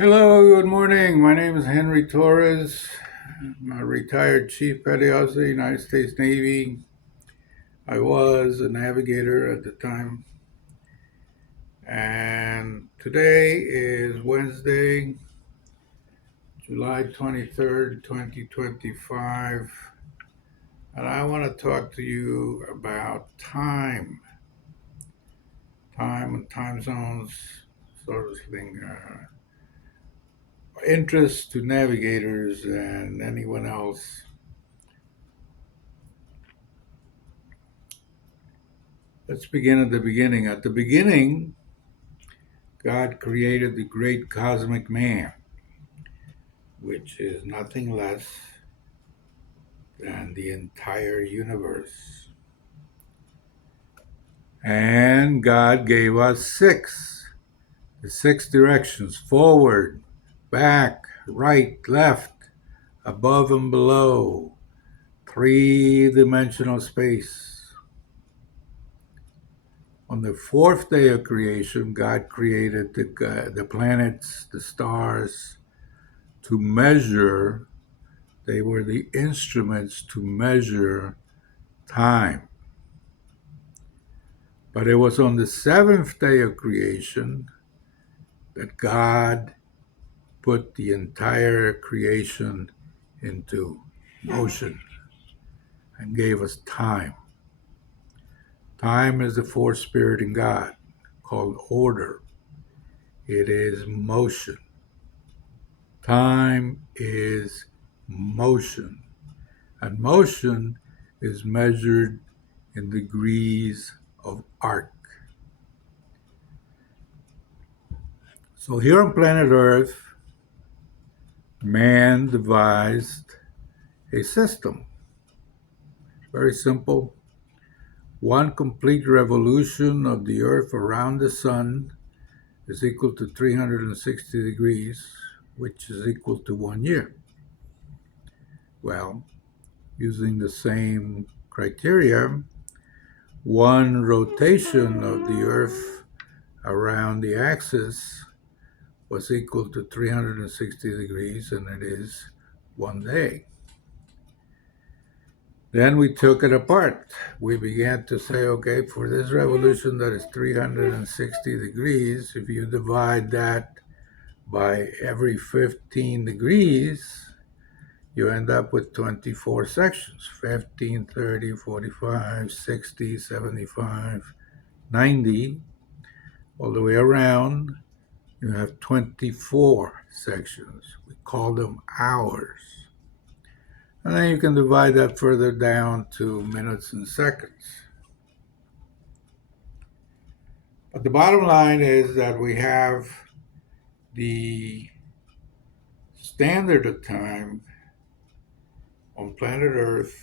Hello, good morning. My name is Henry Torres. I'm a retired Chief Petty Officer, United States Navy. I was a navigator at the time. And today is Wednesday, July 23rd, 2025. And I want to talk to you about time and time zones, sort of thing. Interest to navigators and anyone else. Let's begin at the beginning. At the beginning, God created the great cosmic man, which is nothing less than the entire universe. And God gave us the six directions: forward, back, right, left, above and below, three-dimensional space. On the fourth day of creation, God created the planets, the stars, to measure. They were the instruments to measure time. But it was on the seventh day of creation that God put the entire creation into motion and gave us time. Time is the fourth spirit in God, called order. It is motion. Time is motion. And motion is measured in degrees of arc. So here on planet Earth, man devised a system. Very simple. One complete revolution of the Earth around the sun is equal to 360 degrees, which is equal to 1 year. Well, using the same criteria, one rotation of the Earth around the axis was equal to 360 degrees, and it is 1 day. Then we took it apart. We began to say, okay, for this revolution that is 360 degrees, if you divide that by every 15 degrees, you end up with 24 sections: 15, 30, 45, 60, 75, 90. All the way around, you have 24 sections. We call them hours. And then you can divide that further down to minutes and seconds. But the bottom line is that we have the standard of time on planet Earth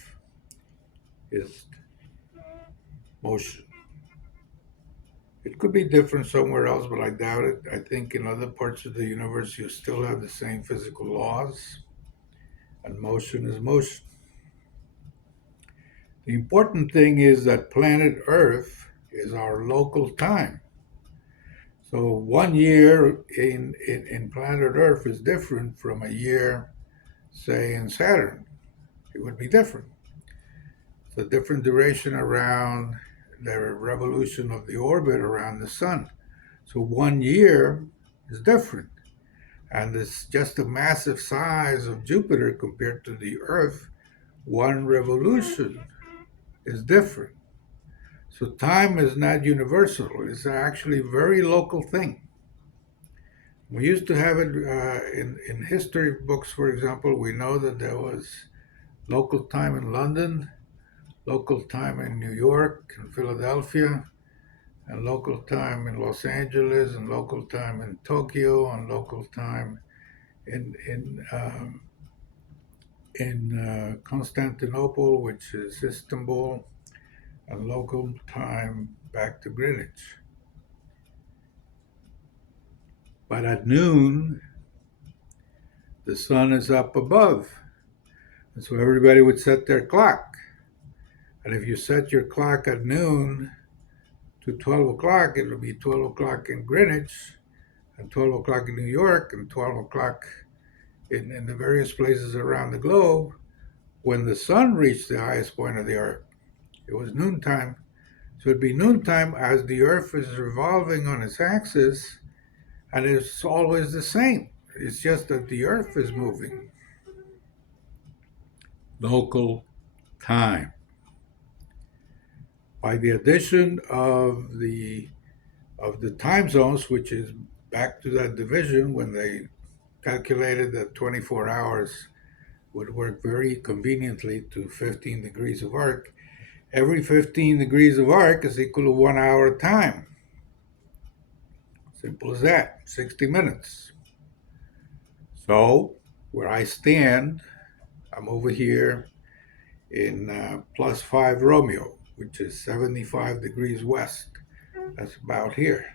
is motion. It could be different somewhere else, but I doubt it. I think in other parts of the universe you still have the same physical laws, and motion is motion. The important thing is that planet Earth is our local time. So 1 year in planet Earth is different from a year, say, in Saturn. It would be different. It's a different duration around the revolution of the orbit around the sun. So 1 year is different. And it's just the massive size of Jupiter compared to the Earth. One revolution is different. So time is not universal. It's actually a very local thing. We used to have it in history books, for example. We know that there was local time in London, local time in New York and Philadelphia, and local time in Los Angeles, and local time in Tokyo, and local time in Constantinople, which is Istanbul, and local time back to Greenwich. But at noon, the sun is up above. And so everybody would set their clock. And if you set your clock at noon to 12 o'clock, it will be 12 o'clock in Greenwich. and 12 o'clock in New York, and 12 o'clock in the various places around the globe, when the sun reached the highest point of the earth, it was noontime. So it'd be noontime as the earth is revolving on its axis, and it's always the same. It's just that the earth is moving. Local time. By the addition of the time zones, which is back to that division when they calculated that 24 hours would work very conveniently to 15 degrees of arc. Every 15 degrees of arc is equal to 1 hour of time. Simple as that, 60 minutes. So, where I stand, I'm over here in plus 5 Romeo, which is 75 degrees west. That's about here.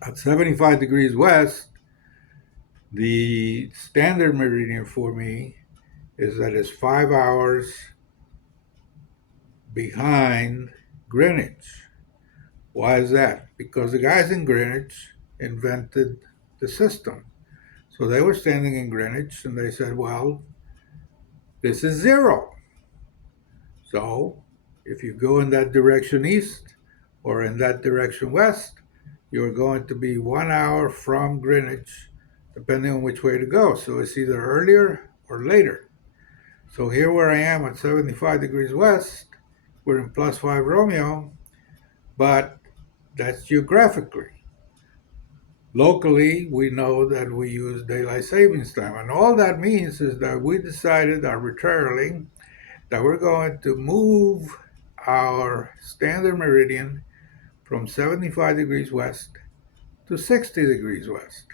At 75 degrees west, the standard meridian for me is that it's 5 hours behind Greenwich. Why is that? Because the guys in Greenwich invented the system. So they were standing in Greenwich and they said, well, this is zero. So if you go in that direction east or in that direction west, you're going to be 1 hour from Greenwich, depending on which way to go. So it's either earlier or later. So here where I am at 75 degrees west, we're in plus 5 Romeo, but that's geographically. Locally, we know that we use daylight savings time. And all that means is that we decided arbitrarily that we're going to move our standard meridian from 75 degrees west to 60 degrees west,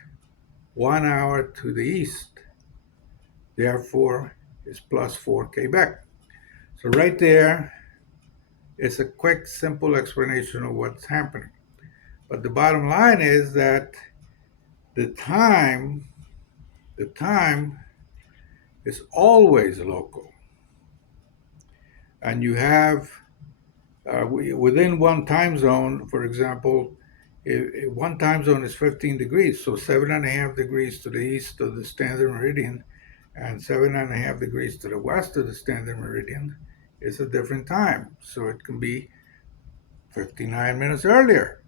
1 hour to the east. Therefore, it's plus 4 Quebec. So right there is a quick, simple explanation of what's happening. But the bottom line is that the time is always local. And you have within one time zone, for example, if one time zone is 15 degrees, so 7.5 degrees to the east of the standard meridian and 7.5 degrees to the west of the standard meridian is a different time. So it can be 59 minutes earlier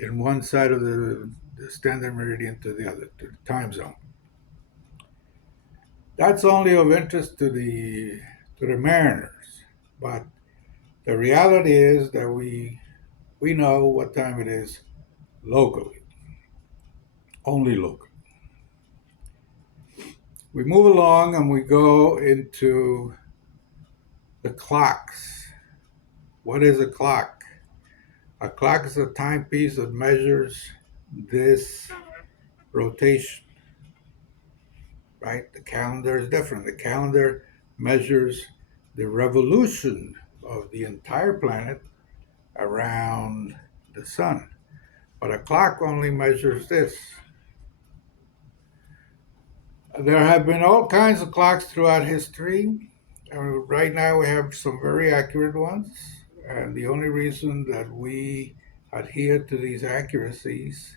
in one side of the standard meridian to the other, to the time zone. That's only of interest to the mariners, but the reality is that we know what time it is locally, only local. We move along and we go into the clocks. What is a clock? A clock is a timepiece that measures this rotation, right? The calendar is different. The calendar measures the revolution of the entire planet around the sun. But a clock only measures this. There have been all kinds of clocks throughout history. Right now, we have some very accurate ones. And the only reason that we adhere to these accuracies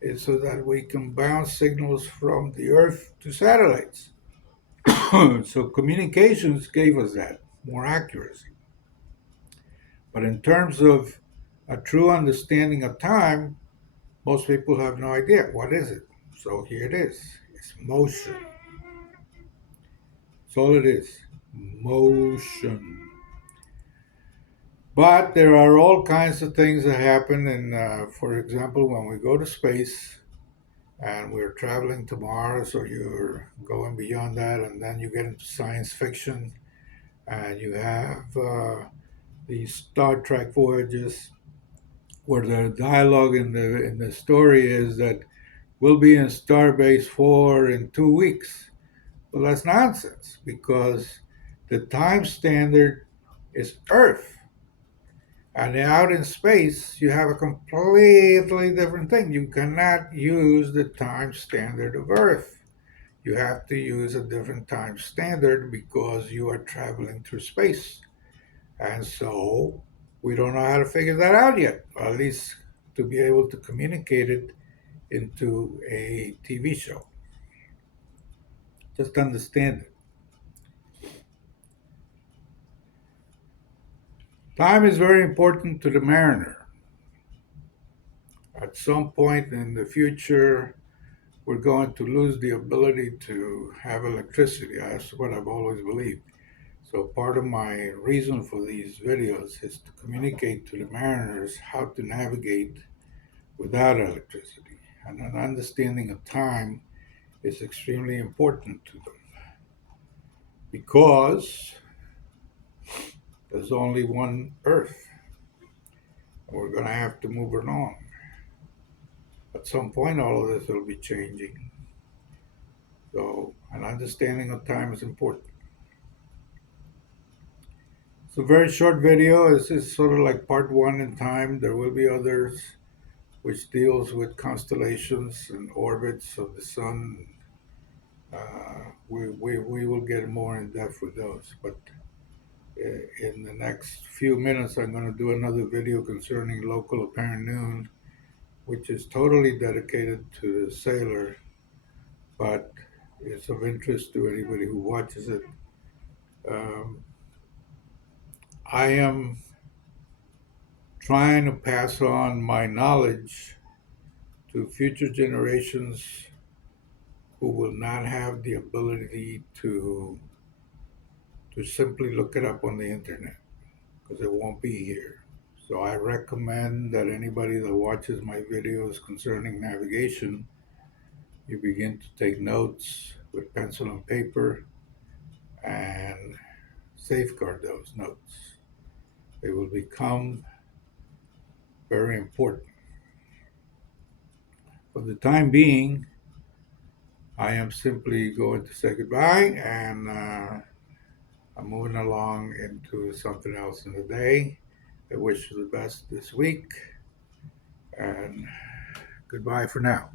is so that we can bounce signals from the Earth to satellites. So communications gave us that, more accuracy. But in terms of a true understanding of time, most people have no idea. What is it? So here it is. It's motion. That's all it is. Motion. But there are all kinds of things that happen. And for example, when we go to space and we're traveling to Mars or you're going beyond that, and then you get into science fiction and you have these Star Trek voyages where the dialogue in the story is that we'll be in Starbase 4 in 2 weeks. Well, that's nonsense because the time standard is Earth. And out in space, you have a completely different thing. You cannot use the time standard of Earth. You have to use a different time standard because you are traveling through space. And so we don't know how to figure that out yet. Or at least to be able to communicate it into a TV show. Just understand it. Time is very important to the mariner. At some point in the future, we're going to lose the ability to have electricity. That's what I've always believed. So part of my reason for these videos is to communicate to the mariners how to navigate without electricity. And an understanding of time is extremely important to them because there's only one Earth. And we're going to have to move along. At some point, all of this will be changing. So an understanding of time is important. It's a very short video. This is sort of like part one in time. There will be others which deals with constellations and orbits of the sun. We will get more in depth with those. But in the next few minutes, I'm going to do another video concerning local apparent noon, which is totally dedicated to the sailor, but it's of interest to anybody who watches it. I am trying to pass on my knowledge to future generations who will not have the ability to simply look it up on the internet because it won't be here. So I recommend that anybody that watches my videos concerning navigation, you begin to take notes with pencil and paper and safeguard those notes. They will become very important. For the time being, I am simply going to say goodbye, and I'm moving along into something else in the day. I wish you the best this week, and goodbye for now.